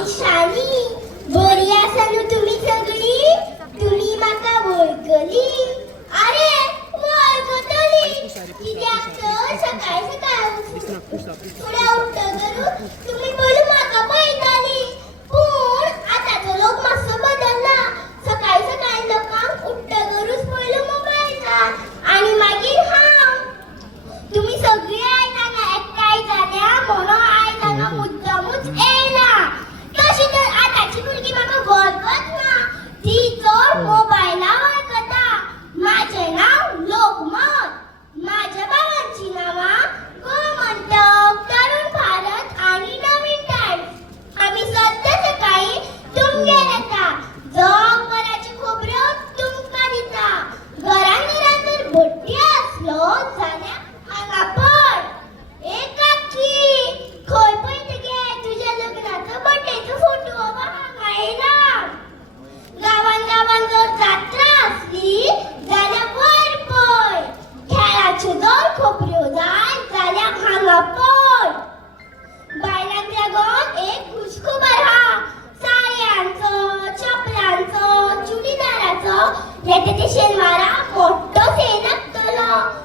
इशानी बरी आसा न्हू तुम्ही सगळी तुम्ही म्हाका वळखली अरे वळखतली कित्याक तर सकाळ सकाळ फुडें उठतकच तुम्ही पयलू म्हाका पळयताली पूण आतांचो लोक मातसो बदलला सकाळी सकाळी लोकांक उठतकच पयलू मोबायल जाय आनी मागीर हांव तुम्ही सगळी आयताना एकठांय जाल्या म्हणून आयताना मुद्दामूच येयना तशी तर आतांची भुरगीं म्हाका वळखत ना ती चड मोबायला वळखता म्हाजें नांव लोकमत म्हाज्या भावांची नांवां गोमंतक तरुण भारत आनी नवीन टायम्स आमी सद्दां सकाळी तुमगेर येता जगभराच्यो खबरो तुमकां दिता घरान घरान जर भट्टी आसलो जाल्यार हांगा पड ए काकी खंय पळयता गे तुज्या लग्नाचो बर्थडेचो फोटो बाबा हांगा येयला गांवान गांवान जर जात्रा आसली जाल्यार वयर पळय खेळाच्यो जर खबऱ्यो जाय जाल्यार हांगा पळय बायलांक लागून एक खुशखबर आहा साडयांचो चपलांचो चुडीदाराचो येता ते शेनवारा मोठो सेल लागतलो